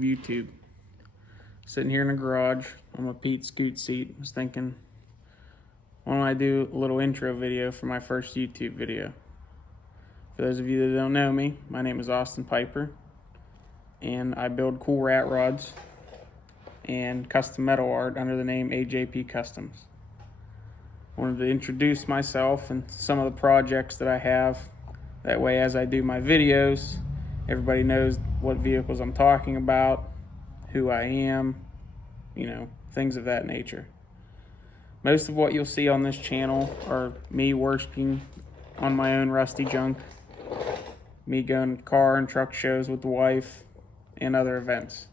YouTube. Sitting here in the garage on my Pete Scoot seat, was thinking, why don't I do a little intro video for my first YouTube video? For those of you that don't know me, my name is Austin Piper, and I build cool rat rods and custom metal art under the name AJP Customs. I wanted to introduce myself and some of the projects that I have. That way, as I do my videos, everybody knows what vehicles I'm talking about, who I am, things of that nature. Most of what you'll see on this channel are me working on my own rusty junk, me going to car and truck shows with the wife, and other events.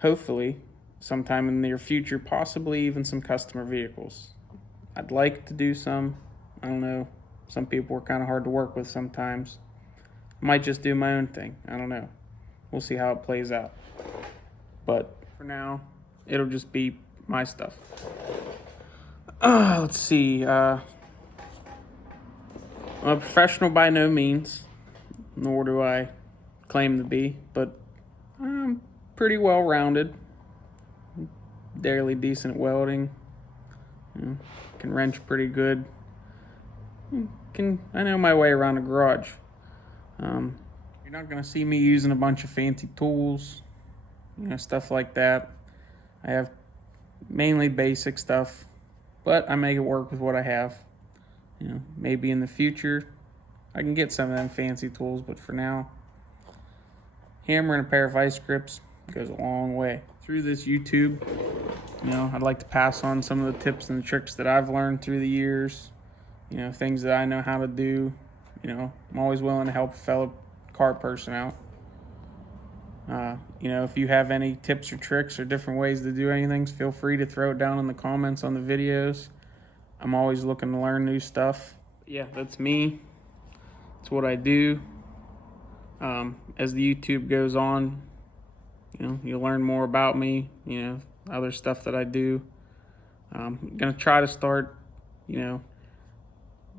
Hopefully, sometime in the near future, possibly even some customer vehicles. I'd like to do some. I don't know. Some people are kind of hard to work with sometimes. I might just do my own thing. I don't know. We'll see how it plays out. But for now, it'll just be my stuff. Let's see. I'm a professional by no means, nor do I claim to be, but I'm pretty well rounded. Fairly decent at welding. Can wrench pretty good. I know my way around a garage. You're not gonna see me using a bunch of fancy tools, stuff like that. I have mainly basic stuff, but I make it work with what I have. Maybe in the future I can get some of them fancy tools, but for now, hammer and a pair of vice grips goes a long way. Through this YouTube, I'd like to pass on some of the tips and the tricks that I've learned through the years, things that I know how to do. I'm always willing to help a fellow car person out. If you have any tips or tricks or different ways to do anything, feel free to throw it down in the comments on the videos. I'm always looking to learn new stuff. Yeah, that's me. It's what I do. As the YouTube goes on, you'll learn more about me, other stuff that I do. I'm going to try to start,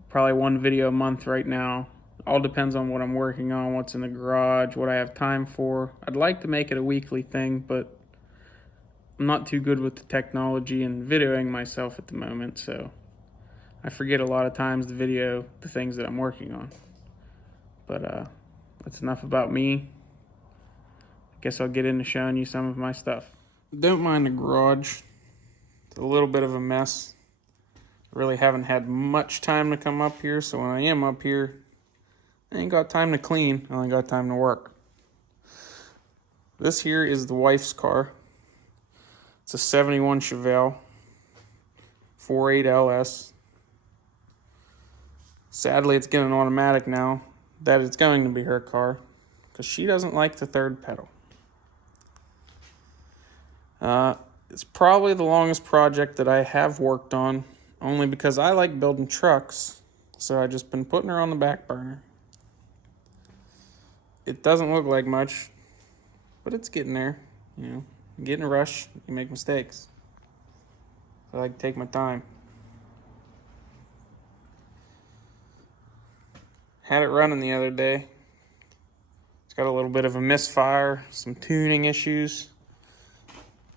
probably one video a month right now. All depends on what I'm working on, what's in the garage, what I have time for. I'd like to make it a weekly thing, but I'm not too good with the technology and videoing myself at the moment, so I forget a lot of times to video the things that I'm working on. But that's enough about me. I guess I'll get into showing you some of my stuff. Don't mind the garage. It's a little bit of a mess. Really haven't had much time to come up here, so when I am up here, I ain't got time to clean, I only got time to work. This here is the wife's car. It's a 71 Chevelle 4.8 LS. Sadly, it's getting an automatic now. That it's going to be her car, because she doesn't like the third pedal. It's probably the longest project that I have worked on, only because I like building trucks, so I've just been putting her on the back burner. It doesn't look like much, but it's getting there. You get in a rush, you make mistakes. So I like to take my time. Had it running the other day. It's got a little bit of a misfire, some tuning issues.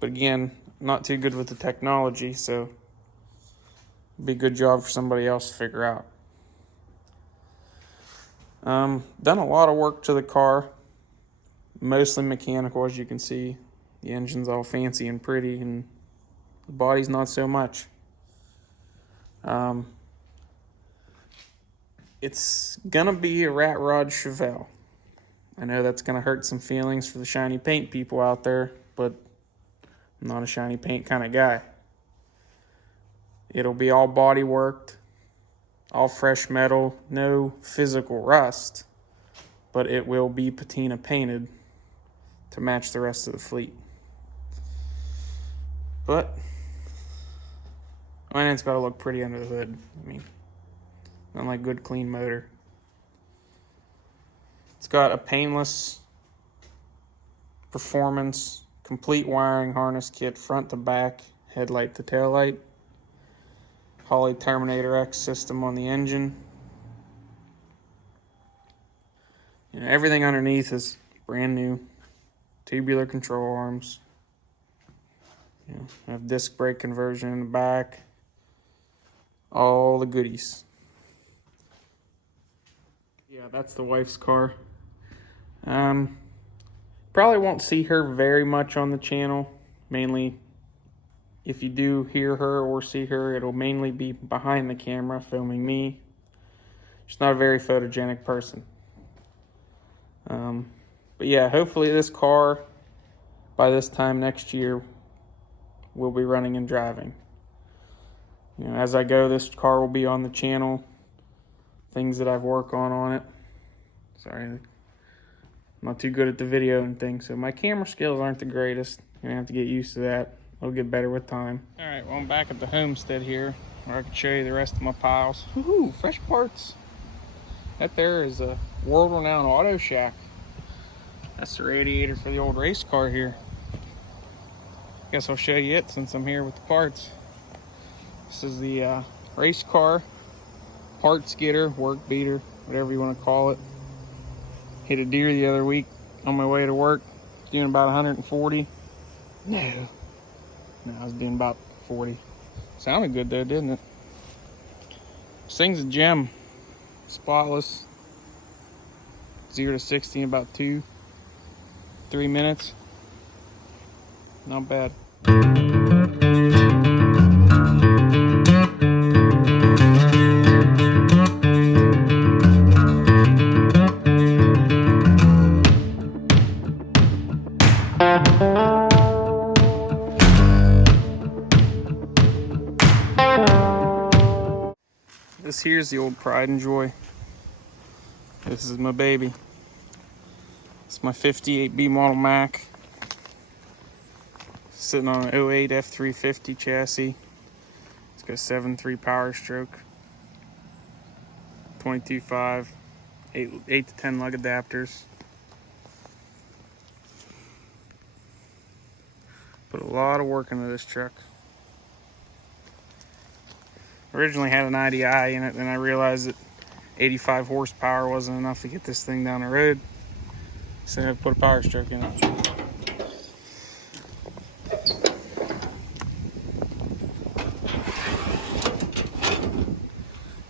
But again, not too good with the technology, so it'd be a good job for somebody else to figure out. Done a lot of work to the car, mostly mechanical, as you can see. The engine's all fancy and pretty, and the body's not so much. It's gonna be a rat rod Chevelle. I know that's gonna hurt some feelings for the shiny paint people out there, but I'm not a shiny paint kind of guy. It'll be all body worked, all fresh metal, no physical rust, but it will be patina painted to match the rest of the fleet. But it's got to look pretty under the hood. Not like good clean motor. It's got a painless performance, complete wiring harness kit, front to back, headlight to tail light. Holley Terminator X system on the engine. Everything underneath is brand new. tubular control arms. I have disc brake conversion in the back. All the goodies. Yeah, that's the wife's car. Probably won't see her very much on the channel. Mainly, if you do hear her or see her, it'll mainly be behind the camera filming me. She's not a very photogenic person. But yeah, hopefully this car, by this time next year, will be running and driving. As I go, this car will be on the channel. Things that I've worked on it. Sorry, I'm not too good at the video and things, so my camera skills aren't the greatest. You're gonna have to get used to that. It'll get better with time. All right, well, I'm back at the homestead here, where I can show you the rest of my piles. Woohoo, fresh parts. That there is a world-renowned auto shack. That's the radiator for the old race car here. Guess I'll show you it since I'm here with the parts. This is the race car parts getter, work beater, whatever you want to call it. Hit a deer the other week on my way to work, doing about 140. No, I was doing about 40. Sounded good though, didn't it? This thing's a gem, spotless. 0 to 60 in about 2-3 minutes. Not bad. This here's the old Pride and Joy. This is my baby. It's my 58B model Mac. Sitting on an 08 F350 chassis. It's got a 7.3 power stroke. 22.5, 8 to 10 lug adapters. Put a lot of work into this truck. Originally had an IDI in it, then I realized that 85 horsepower wasn't enough to get this thing down the road. So I put a power stroke in it.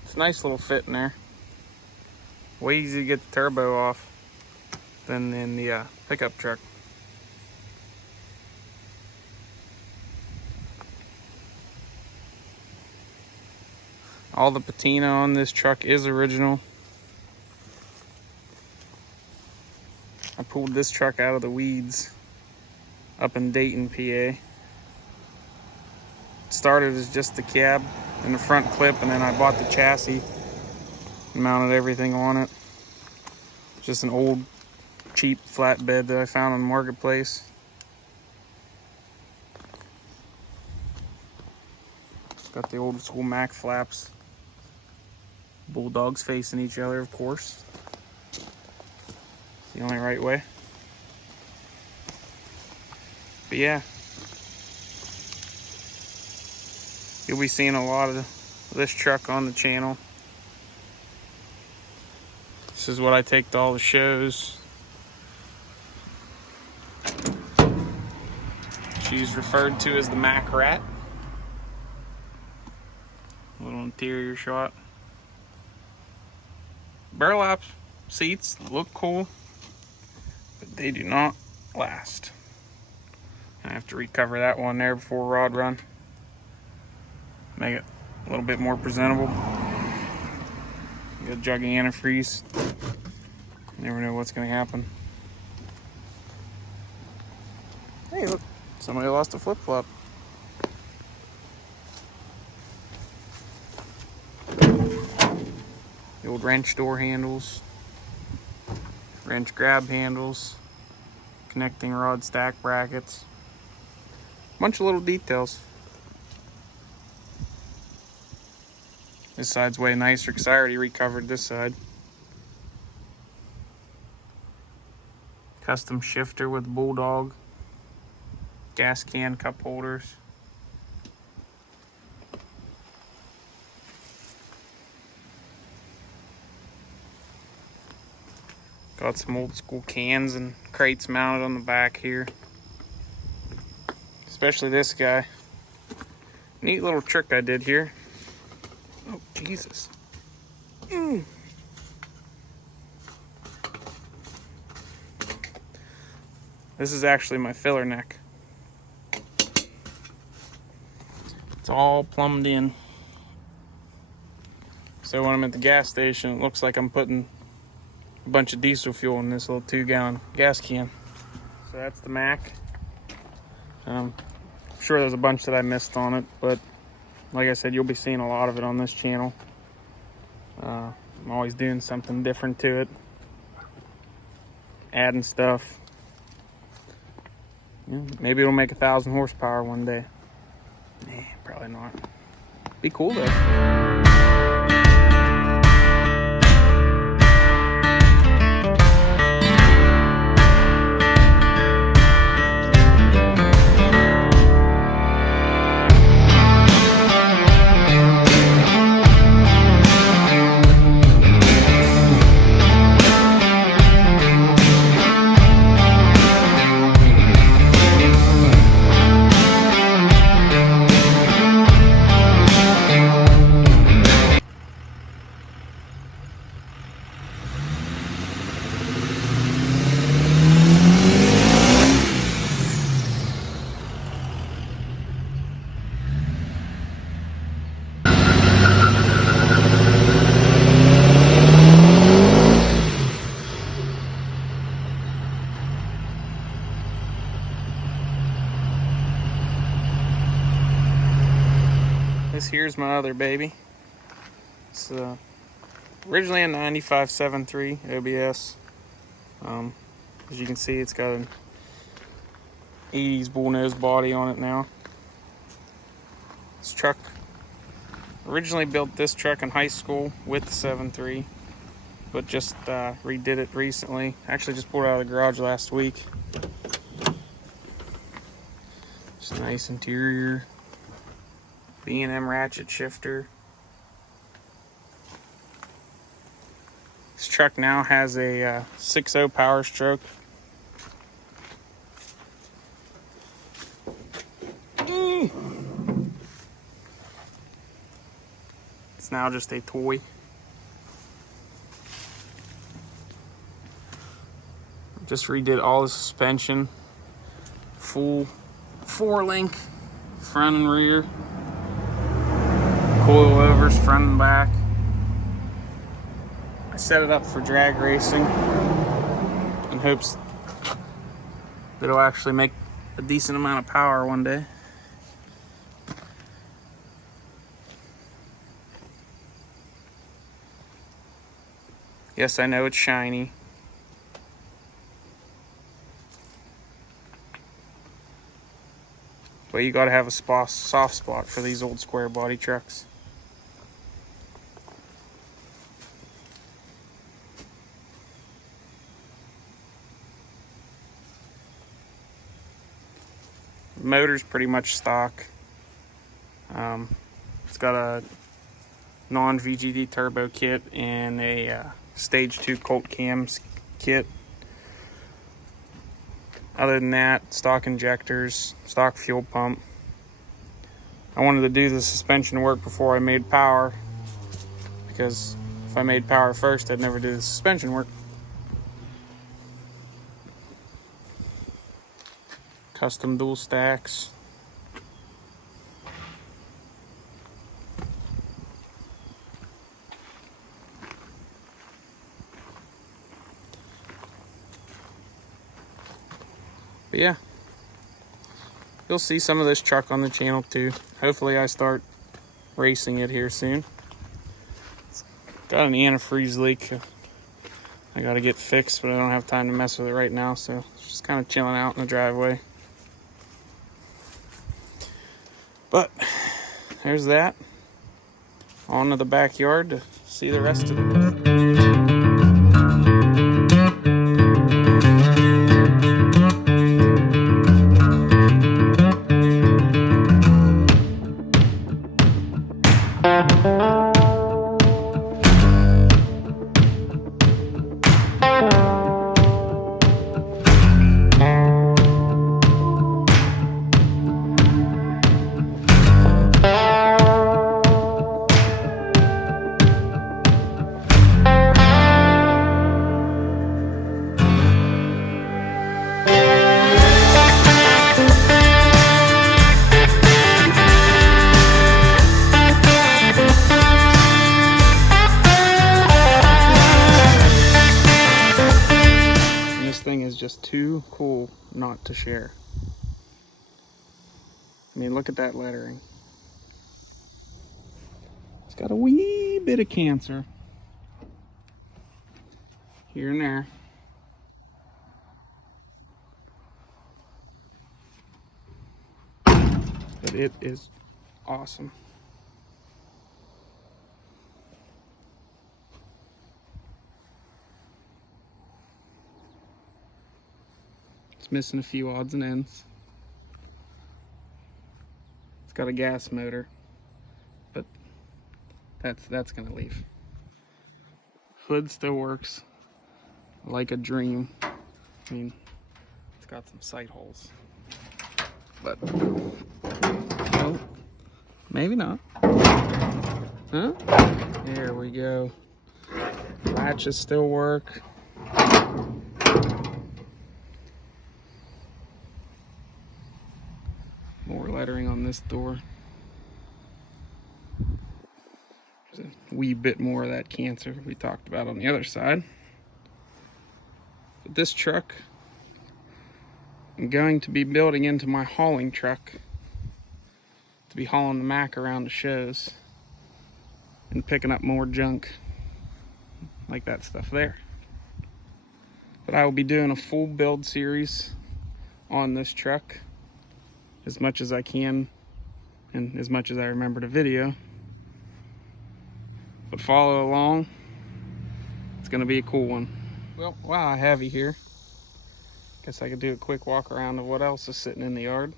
It's a nice little fit in there. Way easy to get the turbo off than in the pickup truck. All the patina on this truck is original. I pulled this truck out of the weeds up in Dayton, PA. It started as just the cab and the front clip, and then I bought the chassis and mounted everything on it. Just an old, cheap flatbed that I found on the marketplace. Got the old school Mac flaps. Bulldogs facing each other, of course. The only right way. But yeah, you'll be seeing a lot of this truck on the channel. This is what I take to all the shows. She's referred to as the Mac Rat. A little interior shot. Burlap seats look cool, but they do not last. I have to recover that one there before rod run. Make it a little bit more presentable. Got a jug of antifreeze. Never know what's gonna happen. Hey, look, somebody lost a flip-flop. The old wrench door handles, wrench grab handles, connecting rod stack brackets, bunch of little details. This side's way nicer because I already recovered this side. Custom shifter with Bulldog, gas can cup holders. Got some old school cans and crates mounted on the back here. Especially this guy. Neat little trick I did here. Oh, Jesus. This is actually my filler neck. It's all plumbed in. So when I'm at the gas station, it looks like I'm putting a bunch of diesel fuel in this little 2-gallon gas can. So that's the Mac. I'm sure there's a bunch that I missed on it, but like I said, you'll be seeing a lot of it on this channel. I'm always doing something different to it, adding stuff. Maybe it'll make 1,000 horsepower one day. Nah, probably not. Be cool though. This here's my other baby. It's originally a 95.73 OBS. As you can see, it's got an 80s bullnose body on it now. This truck, originally built this truck in high school with the 7.3, but just redid it recently. Actually just pulled it out of the garage last week. Just a nice interior. B&M ratchet shifter. This truck now has a 6.0 power stroke. It's now just a toy. Just redid all the suspension. Full 4-link front and rear. Coilovers front and back. I set it up for drag racing in hopes that it'll actually make a decent amount of power one day. Yes, I know it's shiny. But you gotta have a soft spot for these old square body trucks. The motor's pretty much stock. It's got a non-VGD turbo kit and a stage 2 Colt cams kit. Other than that, stock injectors, stock fuel pump. I wanted to do the suspension work before I made power, because if I made power first, I'd never do the suspension work. Custom dual stacks. But yeah, you'll see some of this truck on the channel too. Hopefully I start racing it here soon. It's got an antifreeze leak I gotta get fixed, but I don't have time to mess with it right now, so it's just kind of chilling out in the driveway. But there's that. On to the backyard to see the rest of it. not to share. I mean, look at that lettering. It's got a wee bit of cancer here and there. But it is awesome. It's missing a few odds and ends. It's got a gas motor, but that's gonna leave. Hood still works like a dream. I mean, it's got some sight holes, but well, maybe not. Huh? There we go. Latches still work. More lettering on this door. There's a wee bit more of that cancer we talked about on the other side. But this truck, I'm going to be building into my hauling truck to be hauling the Mac around the shows and picking up more junk like that stuff there. But I will be doing a full build series on this truck as much as I can and as much as I remember to video. But follow along. It's gonna be a cool one. Well, while I have you here, guess I could do a quick walk around of what else is sitting in the yard.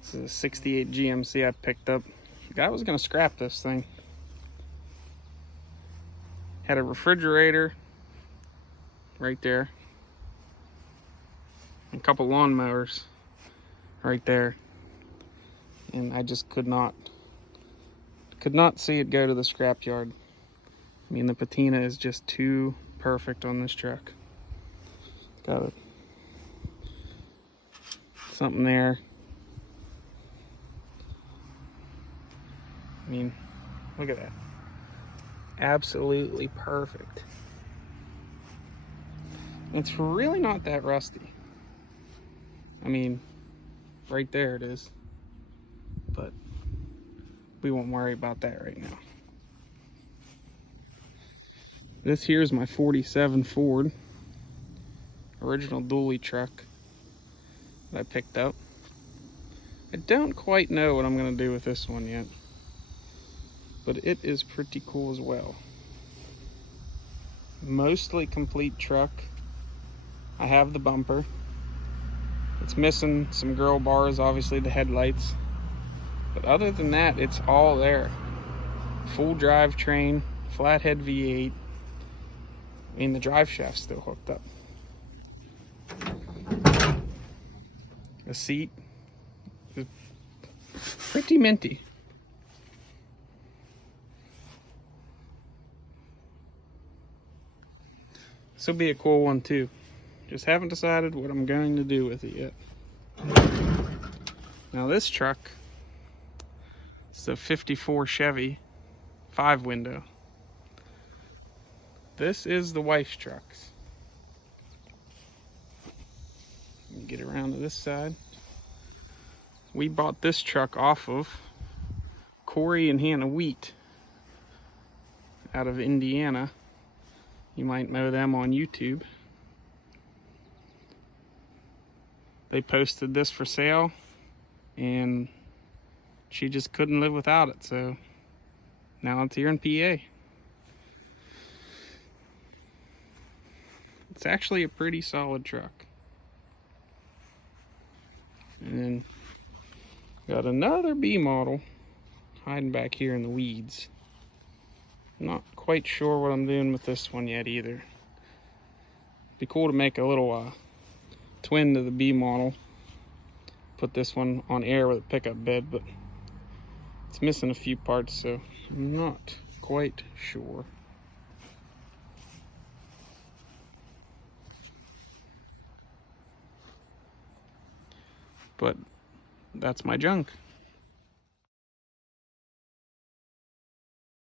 This is a 68 GMC I picked up. The guy was gonna scrap this thing. Had a refrigerator right there. A couple lawnmowers right there. And I just could not see it go to the scrapyard. I mean, the patina is just too perfect on this truck. Got something there. I mean, look at that. Absolutely perfect. It's really not that rusty. I mean, right there it is. But we won't worry about that right now. This here is my 47 Ford. Original dually truck that I picked up. I don't quite know what I'm going to do with this one yet. But it is pretty cool as well. Mostly complete truck. I have the bumper. It's missing some girl bars, obviously the headlights. But other than that, it's all there. Full drivetrain, flathead V8. I mean, the drive shaft's still hooked up. The seat is pretty minty. This will be a cool one too. Just haven't decided what I'm going to do with it yet. Now this truck is a 54 Chevy 5-window. This is the wife's trucks. Let me get around to this side. We bought this truck off of Corey and Hannah Wheat out of Indiana. You might know them on YouTube. They posted this for sale and she just couldn't live without it, so now it's here in PA. It's actually a pretty solid truck. And then got another B model hiding back here in the weeds. Not quite sure what I'm doing with this one yet either. Be cool to make a little twin to the B model. Put this one on air with a pickup bed, but it's missing a few parts, so I'm not quite sure. But that's my junk.